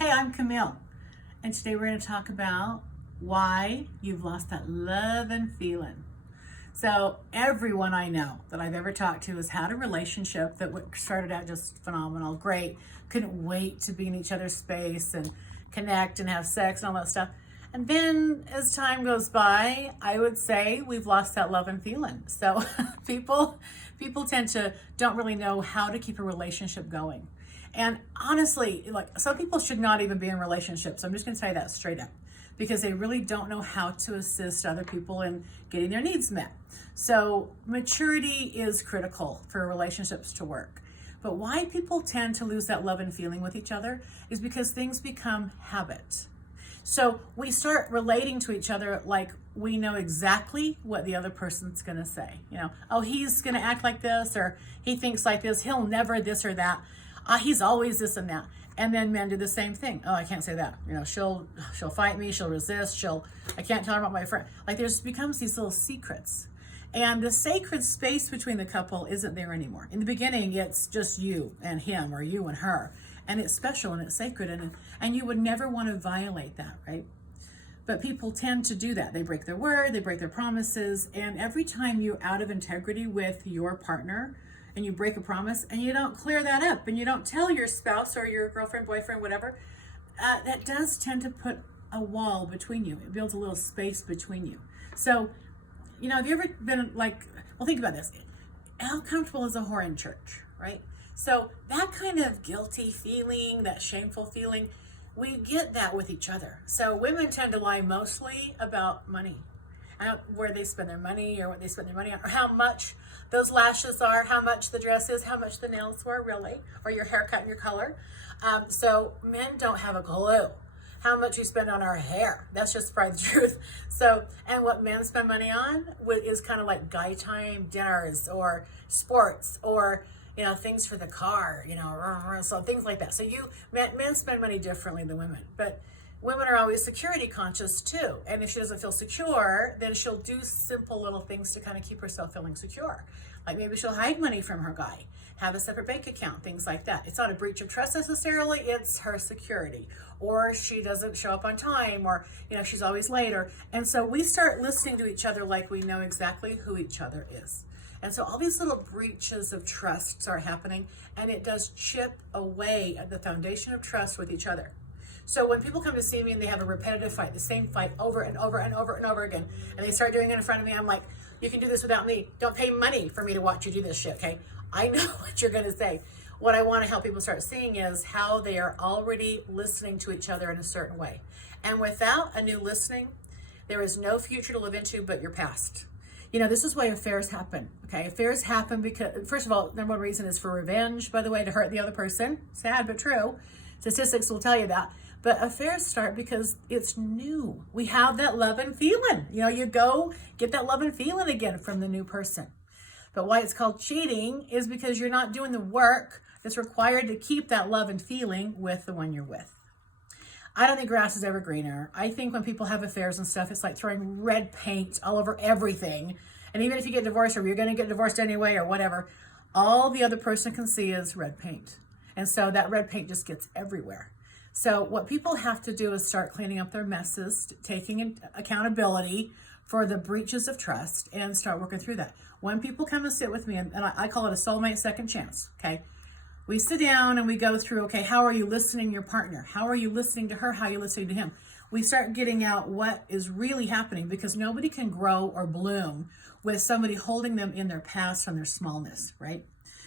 Hey, I'm Camille, and today we're going to talk about why you've lost that love and feeling. So, everyone I know that I've ever talked to has had a relationship that started out just phenomenal, great, couldn't wait to be in each other's space and connect and have sex and all that stuff. And then as time goes by, I would say we've lost that love and feeling. So, people tend to don't really know how to keep a relationship going. And honestly, like some people should not even be in relationships. I'm just going to tell you that straight up because they really don't know how to assist other people in getting their needs met. So maturity is critical for relationships to work. But why people tend to lose that love and feeling with each other is because things become habit. So we start relating to each other like we know exactly what the other person's going to say. Oh, he's going to act like this, or he thinks like this, he'll never this or that. He's always this and that. And then men do the same thing. Oh, I can't say that. She'll fight me, she'll resist, I can't tell her about my friend. Like there's becomes these little secrets. And the sacred space between the couple isn't there anymore. In the beginning, it's just you and him or you and her. And it's special and it's sacred and you would never want to violate that, right? But people tend to do that. They break their word, they break their promises, and every time you're out of integrity with your partner and you break a promise and you don't clear that up and you don't tell your spouse or your girlfriend, boyfriend, whatever, that does tend to put a wall between you. It builds a little space between you. So, have you ever been like, well, think about this. How comfortable is a whore in church, right? So that kind of guilty feeling, that shameful feeling, we get that with each other. So women tend to lie mostly about money, where they spend their money or what they spend their money on, or how much those lashes are, how much the dress is, how much the nails were really, or your haircut and your color. So men don't have a clue how much we spend on our hair. That's just probably the truth. So, and what men spend money on is kind of like guy time dinners or sports or things for the car, so things like that. So men spend money differently than women, but women are always security conscious too. And if she doesn't feel secure, then she'll do simple little things to kind of keep herself feeling secure. Like maybe she'll hide money from her guy, have a separate bank account, things like that. It's not a breach of trust necessarily, it's her security. Or she doesn't show up on time, or she's always late. And so we start listening to each other like we know exactly who each other is. And so all these little breaches of trust are happening, and it does chip away at the foundation of trust with each other. So when people come to see me and they have a repetitive fight, the same fight over and over and over and over again, and they start doing it in front of me, I'm like, you can do this without me. Don't pay money for me to watch you do this shit, okay? I know what you're going to say. What I want to help people start seeing is how they are already listening to each other in a certain way. And without a new listening, there is no future to live into but your past. This is why affairs happen, okay? Affairs happen because, first of all, number one reason is for revenge, by the way, to hurt the other person. Sad, but true. Statistics will tell you that. But affairs start because it's new. We have that love and feeling. You go get that love and feeling again from the new person. But why it's called cheating is because you're not doing the work that's required to keep that love and feeling with the one you're with. I don't think grass is ever greener. I think when people have affairs and stuff, it's like throwing red paint all over everything. And even if you get divorced or you're going to get divorced anyway or whatever, all the other person can see is red paint. And so that red paint just gets everywhere. So what people have to do is start cleaning up their messes, taking accountability for the breaches of trust and start working through that. When people come and sit with me, and I call it a soulmate second chance, okay? We sit down and we go through, okay, how are you listening to your partner? How are you listening to her? How are you listening to him? We start getting out what is really happening because nobody can grow or bloom with somebody holding them in their past and their smallness, right?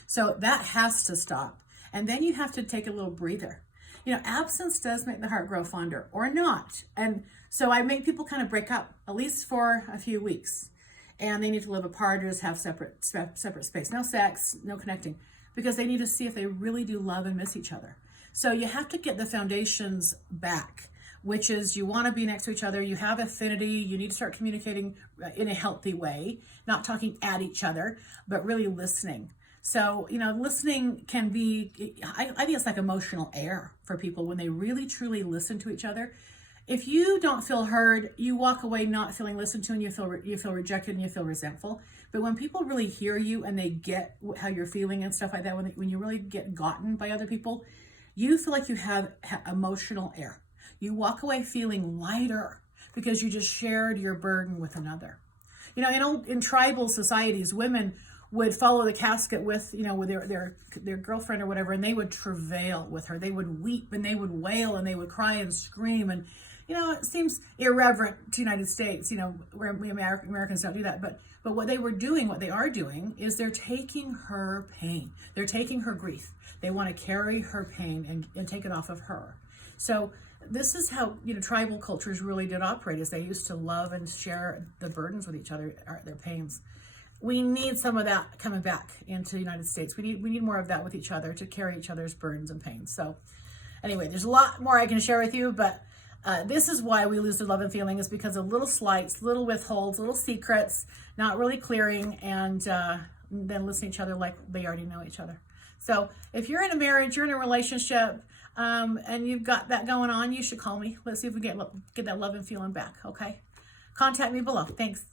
So that has to stop. And then you have to take a little breather. Absence does make the heart grow fonder or not. And so I make people kind of break up at least for a few weeks. And they need to live apart or just have separate space. No sex, no connecting. Because they need to see if they really do love and miss each other. So you have to get the foundations back, which is you want to be next to each other. You have affinity. You need to start communicating in a healthy way, not talking at each other, but really listening. So, listening can be, I think it's like emotional air for people when they really, truly listen to each other. If you don't feel heard, you walk away not feeling listened to and you feel rejected and you feel resentful. But when people really hear you and they get how you're feeling and stuff like that, when you really get gotten by other people, you feel like you have emotional air. You walk away feeling lighter because you just shared your burden with another. You know, in tribal societies, women would follow the casket with, you know, with their girlfriend or whatever, and they would travail with her. They would weep and they would wail and they would cry and scream. And, you know, it seems irreverent to the United States, you know, where we Americans don't do that. But what they are doing is they're taking her pain. They're taking her grief. They want to carry her pain and take it off of her. So this is how, you know, tribal cultures really did operate, is they used to love and share the burdens with each other, their pains. We need some of that coming back into the United States. We need more of that with each other, to carry each other's burdens and pains. So anyway, there's a lot more I can share with you, but this is why we lose the love and feeling, is because of little slights, little withholds, little secrets, not really clearing, and then listening to each other like they already know each other. So if you're in a marriage, you're in a relationship, and you've got that going on, you should call me. Let's see if we get that love and feeling back, okay? Contact me below. Thanks.